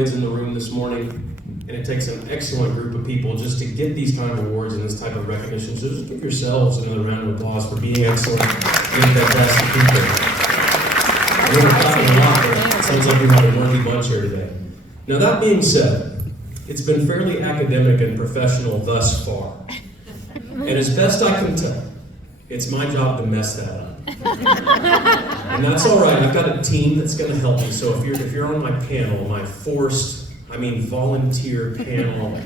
accolades in the room this morning, and it takes an excellent group of people just to get these kind of awards and this type of recognition. So just give yourselves another round of applause for being excellent and fantastic people. We're talking a lot, but it sounds like we have a worthy bunch here today. Now that being said, it's been fairly academic and professional thus far. And as best I can tell, it's my job to mess that up. And that's all right. I've got a team that's going to help me. So if you're on my panel, my volunteer panel,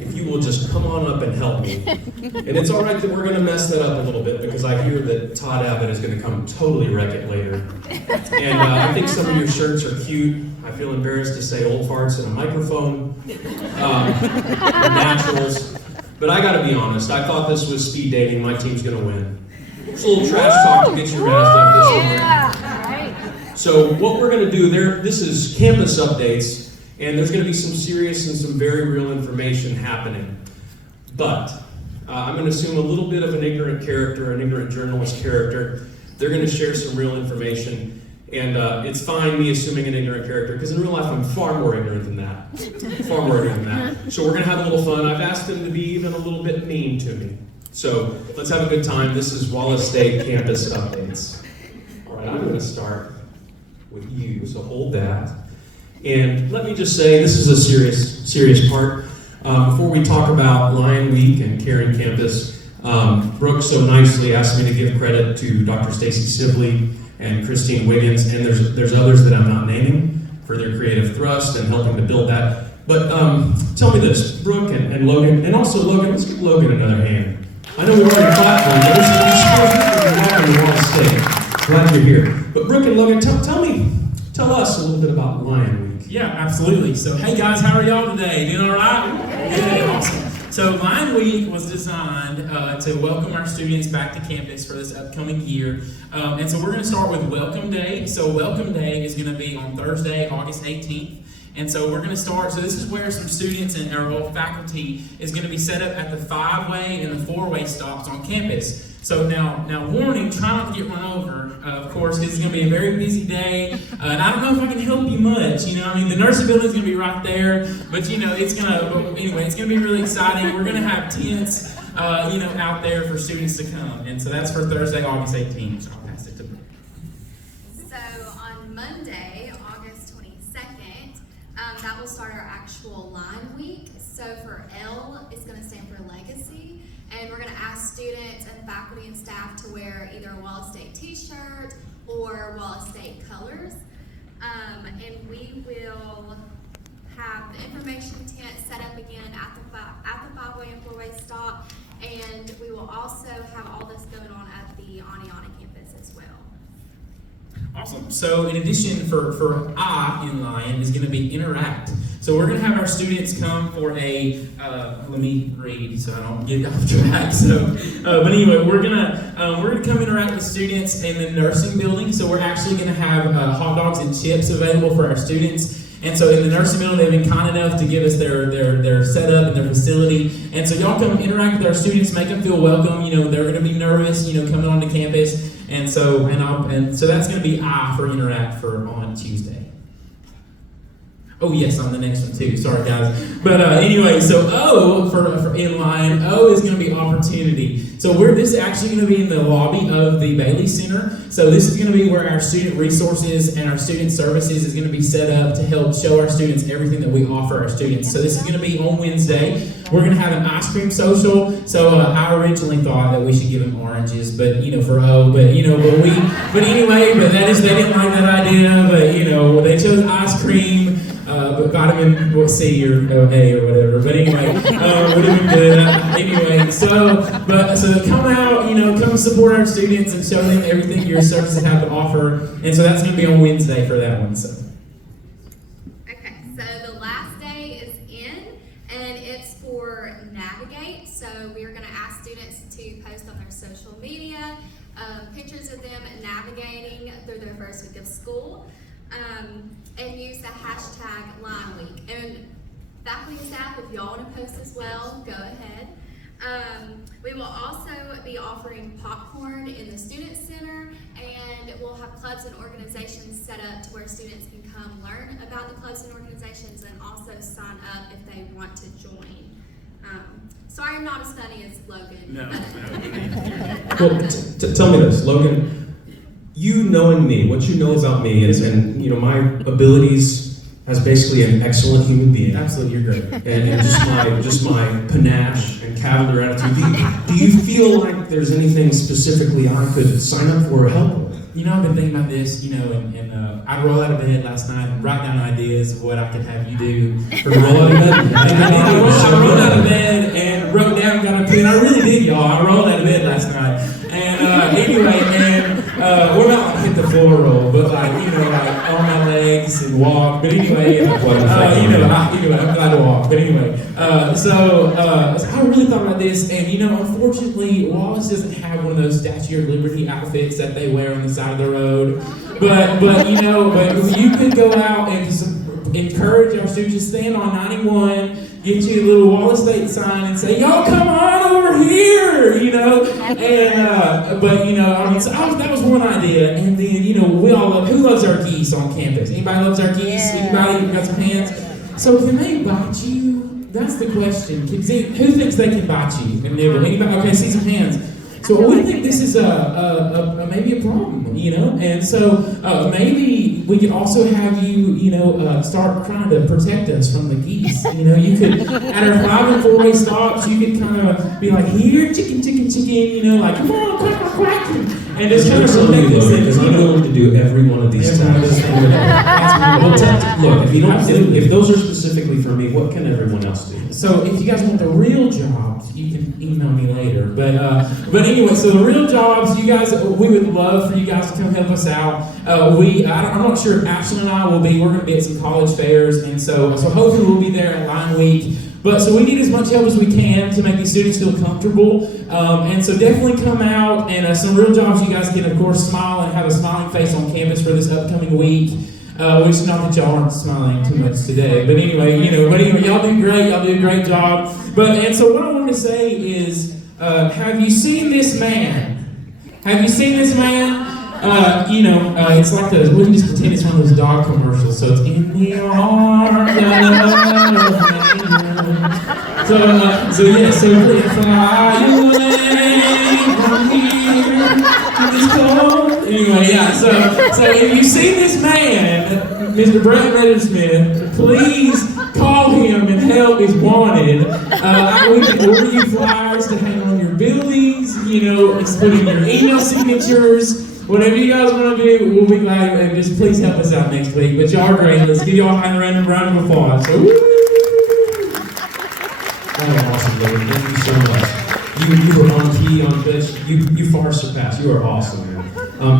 if you will just come on up and help me. And it's all right that we're going to mess that up a little bit because I hear that Todd Abbott is going to come totally wreck it later. And I think some of your shirts are cute. I feel embarrassed to say old farts in a microphone. Naturals. But I got to be honest. I thought this was speed dating. My team's going to win. It's a little trash talk to get you razzed up this morning. So what we're going to do there, this is campus updates, and there's going to be some serious and some very real information happening. But I'm going to assume a little bit of an ignorant character, an ignorant journalist character. They're going to share some real information, and it's fine me assuming an ignorant character, because in real life I'm far more ignorant than that. Far more ignorant than that. So we're going to have a little fun. I've asked them to be even a little bit mean to me. So let's have a good time. This is Wallace State Campus Updates. All right, I'm going to start with you, so hold that. And let me just say, this is a serious part. Before we talk about Lion Week and Caring Campus, Brooke so nicely asked me to give credit to Dr. Stacy Sibley and Christine Wiggins, and there's others that I'm not naming for their creative thrust and helping to build that. But tell me this, Brooke and Logan, and also Logan, let's give Logan another hand. I know we already clapped for him, but this is welcome to Wallace State. Glad you're here. But Brooke and Logan, tell us a little bit about Lion Week. Yeah, absolutely. So, hey guys, how are y'all today? Doing all right? Good, awesome. So, Lion Week was designed to welcome our students back to campus for this upcoming year. And so we're going to start with Welcome Day. So, Welcome Day is going to be on Thursday, August 18th. And so we're going to start, so this is where some students and our faculty is going to be set up at the 5-way and the 4-way stops on campus. So now warning, try not to get run over, of course, because it's going to be a very busy day. And I don't know if I can help you much, the nursing building is going to be right there, but it's going to be really exciting. We're going to have tents, out there for students to come. And so that's for Thursday, August 18th. So I'll pass it to Brooke. So on Monday, August 22nd, that will start our actual Line Week. So for L, it's going to stand for Legacy, and we're going to ask students and faculty and staff to wear either a Wallace State t-shirt or Wallace State colors. And we will have the information tent set up again at the 5-way and 4-way stop, and we will also have all this going on at the Aniana campus as well. Awesome. So in addition, for I in Lion is going to be Interact. So we're going to have our students come for a, let me read so I don't get off track. But anyway, we're gonna come interact with students in the nursing building. So we're actually going to have hot dogs and chips available for our students. And so in the nursing building, they've been kind enough to give us their setup and their facility. And so y'all come interact with our students, make them feel welcome. They're going to be nervous, coming onto campus. And so that's going to be I for Interact on Tuesday. Oh yes, on the next one too. Sorry guys. But anyway, so O for in line, O is going to be Opportunity. So this is actually going to be in the lobby of the Bailey Center. So this is going to be where our student resources and our student services is going to be set up to help show our students everything that we offer our students. So this is going to be on Wednesday. We're going to have an ice cream social. So I originally thought that we should give them oranges, but for O, but anyway, they didn't like that idea, but they chose ice cream. But vitamin C or A or whatever. But anyway, would have been good. Anyway, so come out, come support our students and show them everything your services have to offer. And so that's going to be on Wednesday for that one. So. Okay, so the last day is in, and it's for Navigate. So we're going to ask students to post on their social media pictures of them navigating through their first week of school. And use the hashtag Line Week. And faculty and staff, if y'all want to post as well, go ahead. We will also be offering popcorn in the Student Center, and we'll have clubs and organizations set up to where students can come learn about the clubs and organizations sign up if they want to join. So I am not as funny as Logan. No. Well, tell me this, Logan. You knowing me, what you know about me is, and you know my abilities as basically an excellent human being. Absolutely, you're great. And just my panache and cavalier attitude. Do you feel like there's anything specifically I could sign up for or help with? You know, I've been thinking about this, you know, and I roll out of bed last night and write down ideas of what I could have you do for the roll out of bed. And I rolled out of bed and wrote down, got a pen. I really did, y'all. I rolled out of bed last night. And anyway, we're not like hit the floor roll, but like, you know, like on my legs and walk. But anyway, I'm glad to walk. But anyway, so I really thought about this, and you know, unfortunately, Wallace doesn't have one of those Statue of Liberty outfits that they wear on the side of the road. But you know, but you could go out and just encourage our students to stand on 91, get you a little Wallace State sign, and say, "Y'all come on over here," you know. And but you know, I mean, so that was one idea. And then you know, we all love. Who loves our geese on campus? Anybody loves our geese? Anybody got some hands? So can they bite you? That's the question. Who thinks they can bite you and nibble? Anybody? Okay, see some hands. So we think this is maybe a problem, you know, and so maybe we could also have you, you know, start trying to protect us from the geese. You know, you could at our 5 and 4-way stops, you could kind of be like, here, chicken, chicken, chicken, you know, like come on, quack, quack, quack, and just kind of protect us. Because I'm willing to do every one of these things. Look, if those are specifically for me, what can everyone else do? So if you guys want the real jobs, you can email me later. But anyway, so the real jobs, you guys, we would love for you guys to come help us out. I'm not sure if Ashton and I will be. We're going to be at some college fairs, and so hopefully we'll be there at Line Week. But so we need as much help as we can to make these students feel comfortable. And so definitely come out, and some real jobs you guys can, of course, smile and have a smiling face on campus for this upcoming week. Which is not that y'all aren't smiling too much today, but anyway, y'all do great. Y'all do a great job. And so what I want to say is, have you seen this man? Have you seen this man? It's like we can just pretend it's one of those dog commercials. So it's in the arms of an angel. So if I away from here, it's cold. Anyway, yeah. So if you see this man, Mr. Brett Reddersmith, please call him and help is wanted. We can order you flyers to hang on your buildings. You know, put in your email signatures. Whatever you guys want to do, we'll be glad. And just please help us out next week. But y'all are great. Let's give y'all a random round of applause. So, woo! That was awesome, David. Thank you so much. You were on key, on pitch. You far surpassed. You are awesome, man.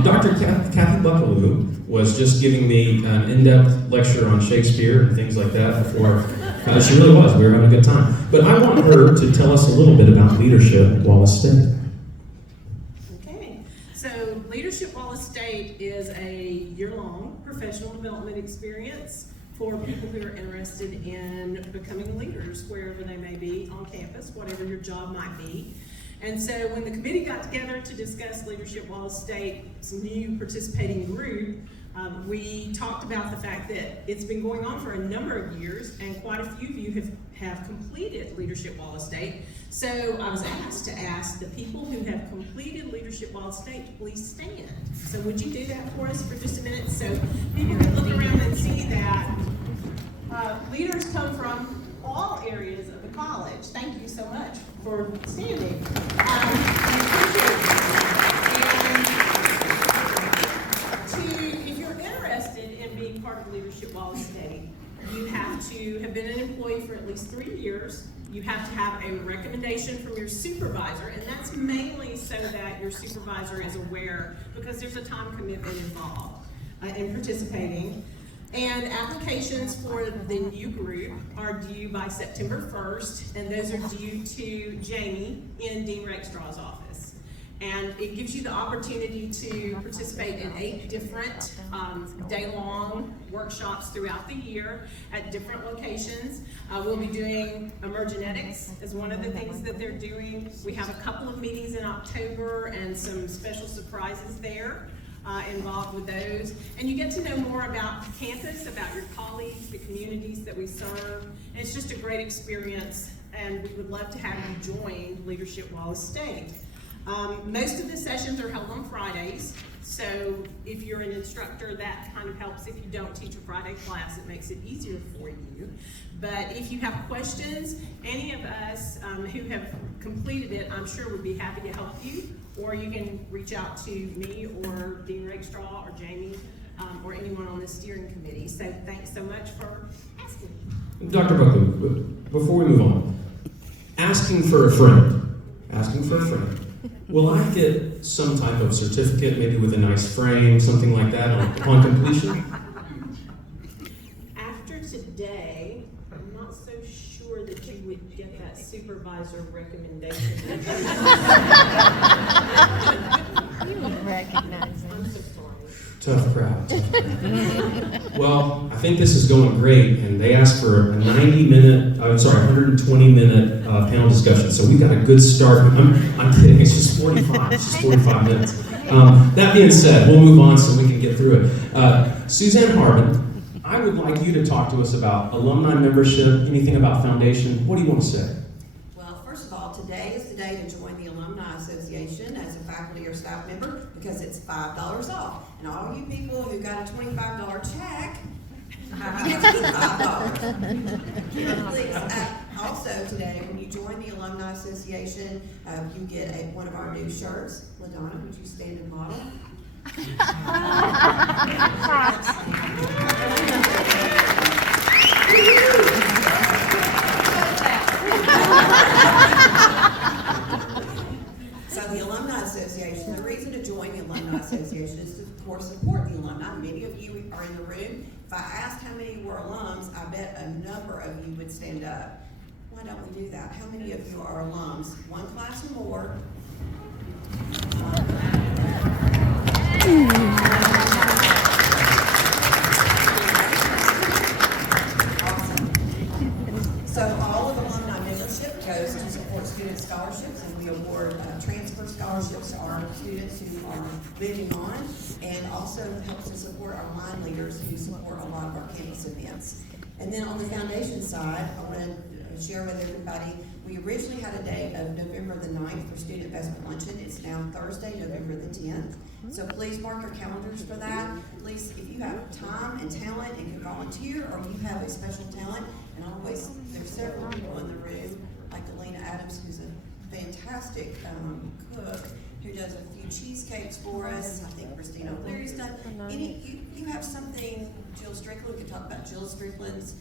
Dr. Kathy Buckaloo was just giving me an in-depth lecture on Shakespeare and things like that before. She really was. We were having a good time. But I want her to tell us a little bit about leadership at Wallace State. Okay. So Leadership Wallace State is a year-long professional development experience for people who are interested in becoming leaders wherever they may be on campus, whatever your job might be. And so when the committee got together to discuss Leadership Wallace State's new participating group, we talked about the fact that it's been going on for a number of years, and quite a few of you have completed Leadership Wallace State. So I was asked to ask the people who have completed Leadership Wallace State to please stand. So would you do that for us for just a minute? So people can look around and see that leaders come from all areas of the college. Thank you so much for standing. If you're interested in being part of Leadership Wallace State, you have to have been an employee for at least 3 years. You have to have a recommendation from your supervisor, and that's mainly so that your supervisor is aware, because there's a time commitment involved in participating. And applications for the new group are due by September 1st, and those are due to Jamie in Dean Rexstraw's office. And it gives you the opportunity to participate in 8 different day-long workshops throughout the year at different locations. We'll be doing emergenetics as one of the things that they're doing. We have a couple of meetings in October and some special surprises there. involved with those. And you get to know more about campus, about your colleagues, the communities that we serve. And it's just a great experience, and we would love to have you join Leadership Wallace State. Most of the sessions are held on Fridays, so if you're an instructor, that kind of helps. If you don't teach a Friday class, it makes it easier for you. But if you have questions, any of us who have completed it, I'm sure would be happy to help you, or you can reach out to me or Dean Rakestraw or Jamie or anyone on the steering committee. So thanks so much for asking. Dr. Buckley, before we move on, asking for a friend. Will I get some type of certificate, maybe with a nice frame, something like that, upon completion? After today, I'm not so sure that you would get that supervisor recommendation. You would recognize him. I'm so sorry. Tough crowd. Well, I think this is going great, and they asked for a 120-minute panel discussion, so we got a good start. I'm kidding, it's just 45. It's just 45 minutes. That being said, we'll move on so we can get through it. Suzanne Harbin, I would like you to talk to us about alumni membership, anything about foundation. What do you want to say? Well, first of all, today is the day to join the Alumni Association as a faculty or staff member because it's $5 off. And all you people who got a $25 check, you get to keep $5. Please, also today, when you join the Alumni Association, you get one of our new shirts. LaDonna, would you stand and model? So the Alumni Association, the reason to join the Alumni Association is to, of course, support the alumni. Many of you are in the room. If I asked how many were alums, I bet a number of you would stand up. Why don't we do that? How many of you are alums? One class or more? Awesome. So all of alumni membership goes to support student scholarships, and we award transfer scholarships to our students who are moving on, and also helps to support our line leaders who support a lot of our campus events. And then on the foundation side, I want to share with everybody, we originally had a date of November the 9th for Student Investment Luncheon. It's now Thursday, November the 10th. So please mark your calendars for that. Please, if you have time and talent and can volunteer, or you have a special talent, and always, there's several people in the room, like Alina Adams, who's a fantastic cook, who does a few cheesecakes for us. I think Christina O'Leary's done. You have something, Jill Strickland, we can talk about Jill Strickland's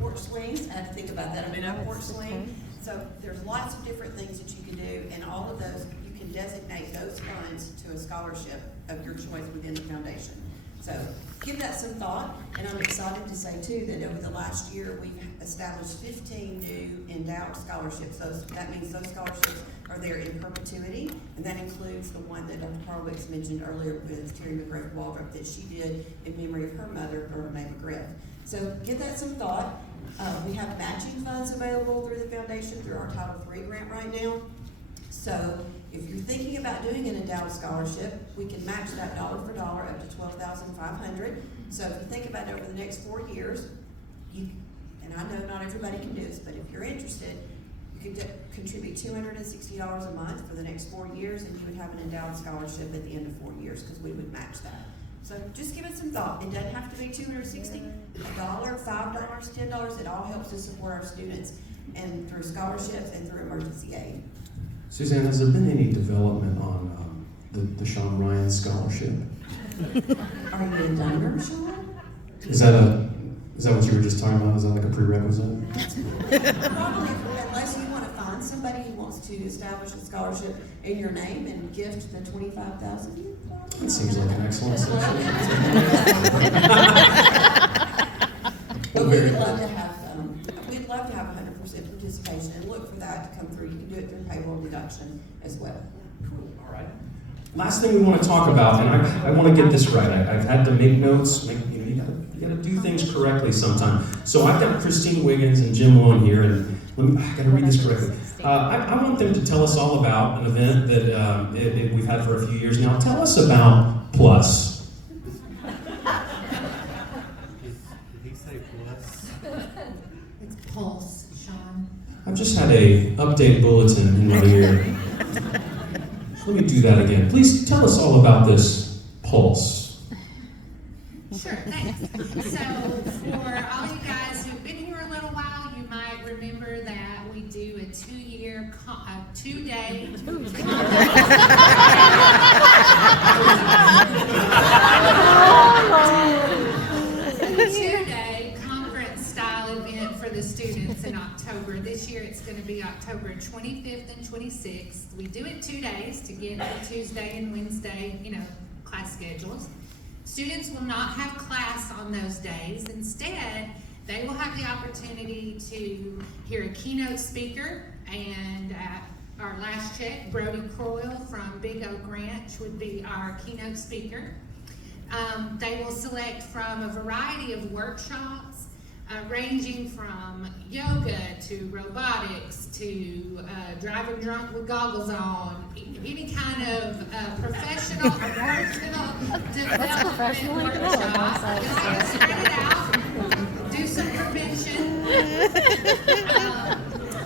porch swings. I have to think about that. Porch swing. So there's lots of different things that you can do, and all of those, you can designate those funds to a scholarship of your choice within the foundation. So give that some thought, and I'm excited to say too that over the last year we've established 15 new endowed scholarships. That means those scholarships are there in perpetuity, and that includes the one that Dr. Horowitz mentioned earlier with Terry McGriff Waldrop that she did in memory of her mother, May McGriff. So give that some thought. We have matching funds available through the foundation through our Title III grant right now. So if you're thinking about doing an endowed scholarship, we can match that dollar for dollar up to $12,500. So if you think about it over the next 4 years, and I know not everybody can do this, but if you're interested, you could contribute $260 a month for the next 4 years, and you would have an endowed scholarship at the end of 4 years because we would match that. So just give it some thought. It doesn't have to be $260, $1, $5, $10. It all helps to support our students and through scholarships and through emergency aid. Suzanne, has there been any development on the Sean Ryan scholarship? Are you a donor, Sean? Is that what you were just talking about? Is that like a prerequisite? Probably, unless you want to find somebody who wants to establish a scholarship in your name and gift the $25,000. That seems like an excellent solution. But we'd love to have 100% participation, and look for that to come through. You can do it through payroll deduction as well. Cool. All right. Last thing we want to talk about, and I want to get this right. I've had to make notes. You got to do things correctly sometime. So I've got Christine Wiggins and Jim Long here, and I got to read this correctly. I want them to tell us all about an event that we've had for a few years now. Tell us about Plus. Did he say plus? It's Pulse, Sean. I've just had a update bulletin in my ear. Let me do that again. Please tell us all about this Pulse. Sure, thanks. So, for all you guys who've been here a little while, you might remember that we do a 2-year, two-day two-day conference-style event for the students in October. This year, it's going to be October 25th and 26th. We do it 2 days to get the Tuesday and Wednesday, class schedules. Students will not have class on those days. Instead, they will have the opportunity to hear a keynote speaker, and at our last check, Brody Croyle from Big Oak Ranch would be our keynote speaker. They will select from a variety of workshops, ranging from yoga to robotics to driving drunk with goggles on, any kind of professional or personal development workshop. Just spread it out, do some prevention.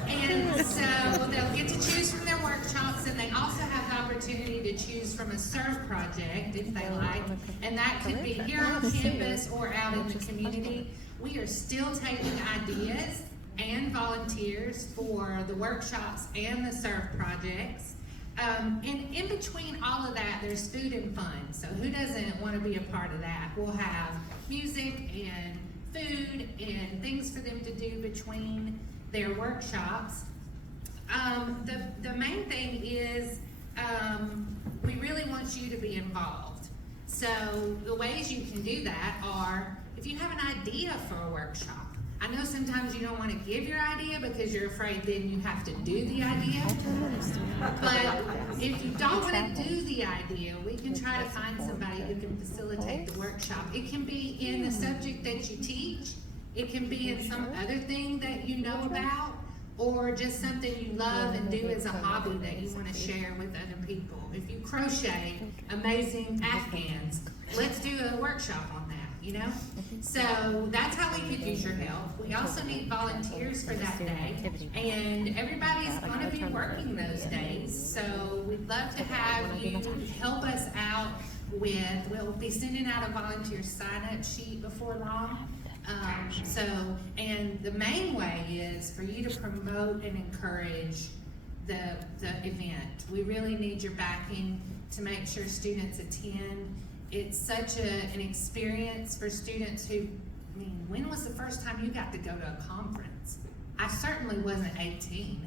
And so they'll get to choose from their workshops, and they also have the opportunity to choose from a serve project if they like, and that could be here on campus or out in the community. We are still taking ideas and volunteers for the workshops and the serve projects. And in between all of that, there's food and fun. So who doesn't want to be a part of that? We'll have music and food and things for them to do between their workshops. The main thing is we really want you to be involved. So the ways you can do that are, if you have an idea for a workshop, I know sometimes you don't want to give your idea because you're afraid then you have to do the idea. But if you don't want to do the idea, we can try to find somebody who can facilitate the workshop. It can be in the subject that you teach. It can be in some other thing that you know about, or just something you love and do as a hobby that you want to share with other people. If you crochet amazing Afghans, let's do a workshop on that. So that's how we could use your help. We also need volunteers for that day, and everybody's going to be working those days. So we'd love to have you help us out we'll be sending out a volunteer sign-up sheet before long. And the main way is for you to promote and encourage the event. We really need your backing to make sure students attend. It's such an experience for students who, when was the first time you got to go to a conference? I certainly wasn't 18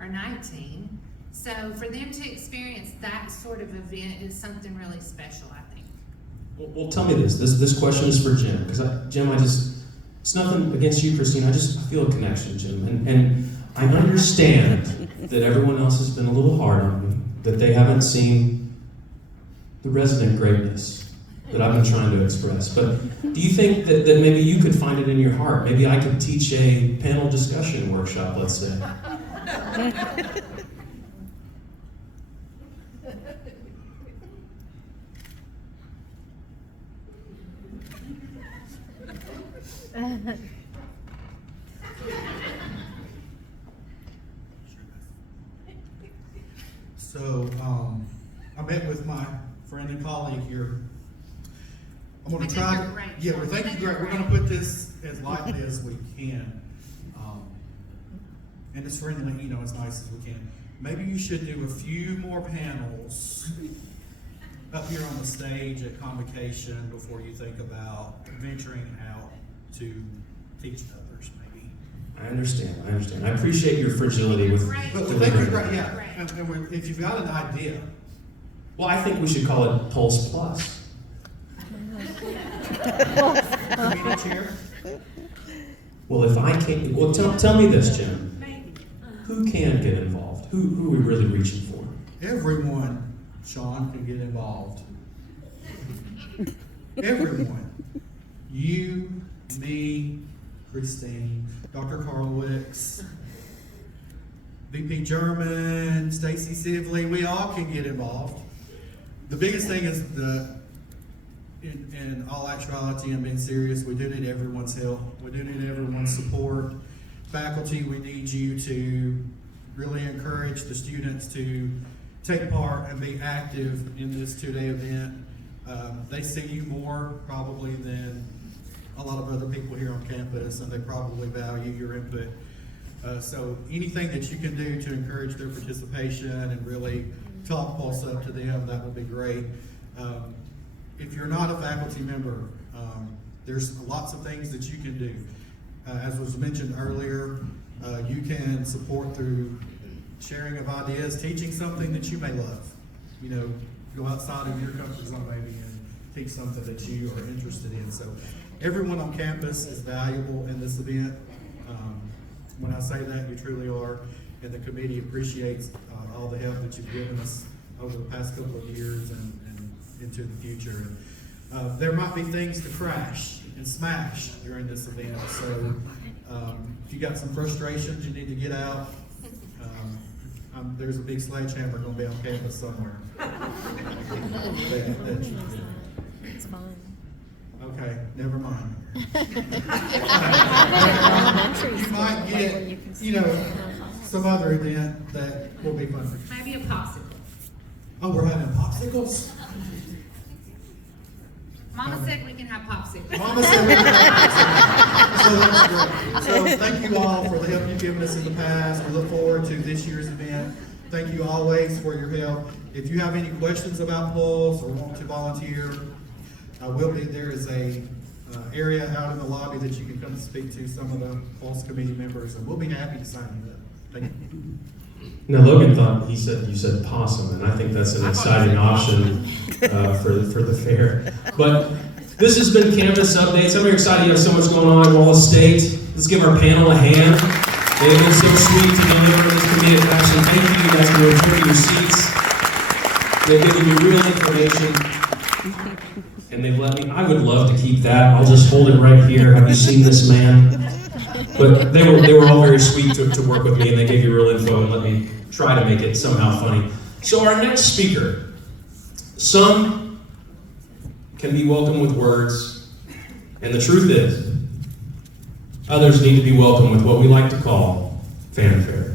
or 19. So for them to experience that sort of event is something really special, I think. Well, tell me this question is for Jim, because Jim, it's nothing against you, Christine, I feel a connection, Jim, and I understand that everyone else has been a little hard on me, that they haven't seen the resident greatness that I've been trying to express. But do you think that maybe you could find it in your heart? Maybe I could teach a panel discussion workshop, let's say. So, I met with my friend and colleague here. I'm going to try. Yeah, we think you're great. We're going to put this as lightly as we can, and as friendly, as nice as we can. Maybe you should do a few more panels up here on the stage at Convocation before you think about venturing out to teach others. Maybe. I understand. I appreciate your fragility with But we think you're great. Yeah, and if you've got an idea. Well, I think we should call it Pulse Plus. Community chair? Well, if I can't, tell me this, Jim. Who can get involved? Who are we really reaching for? Everyone, Sean, can get involved. Everyone. You, me, Christine, Dr. Karlowicz. VP German, Stacy Sivley, we all can get involved. The biggest thing is in all actuality and being serious, we do need everyone's help. We do need everyone's support. Faculty, we need you to really encourage the students to take part and be active in this two-day event. They see you more probably than a lot of other people here on campus, and they probably value your input. So anything that you can do to encourage their participation and really talk pulse up to them, that would be great. If you're not a faculty member, there's lots of things that you can do. As was mentioned earlier, you can support through sharing of ideas, teaching something that you may love. You know, go outside of your comfort zone maybe and teach something that you are interested in. So everyone on campus is valuable in this event. When I say that, you truly are, and the committee appreciates all the help that you've given us over the past couple of years and into the future. There might be things to crash and smash during this event, so if you got some frustrations you need to get out, there's a big sledgehammer going to be on campus somewhere. It's fun. Okay, never mind. Elementary You school might where get, you can you know, see some other event that will be fun for you. Maybe a popsicle. Oh, we're having popsicles? Mama said we can have popsicles. Mama said we can have popsicles. So that's great. So thank you all for the help you've given us in the past. We look forward to this year's event. Thank you always for your help. If you have any questions about Pulse or want to volunteer, there is a area out in the lobby that you can come speak to some of the Pulse committee members, and we'll be happy to sign you up. Thank you. Now, Logan thought you said possum, and I think that's an exciting option for the fair. But this has been Campus Updates. I'm very excited you have so much going on at Wallace State. Let's give our panel a hand. They've been so sweet to deliver this committed action. Thank you. You guys can return to your seats. They've given you real information, and they've let me. I would love to keep that. I'll just hold it right here. Have you seen this man? But they were all very sweet to work with me, and they gave you real info and let me try to make it somehow funny. So our next speaker, some can be welcomed with words, and the truth is, others need to be welcomed with what we like to call fanfare.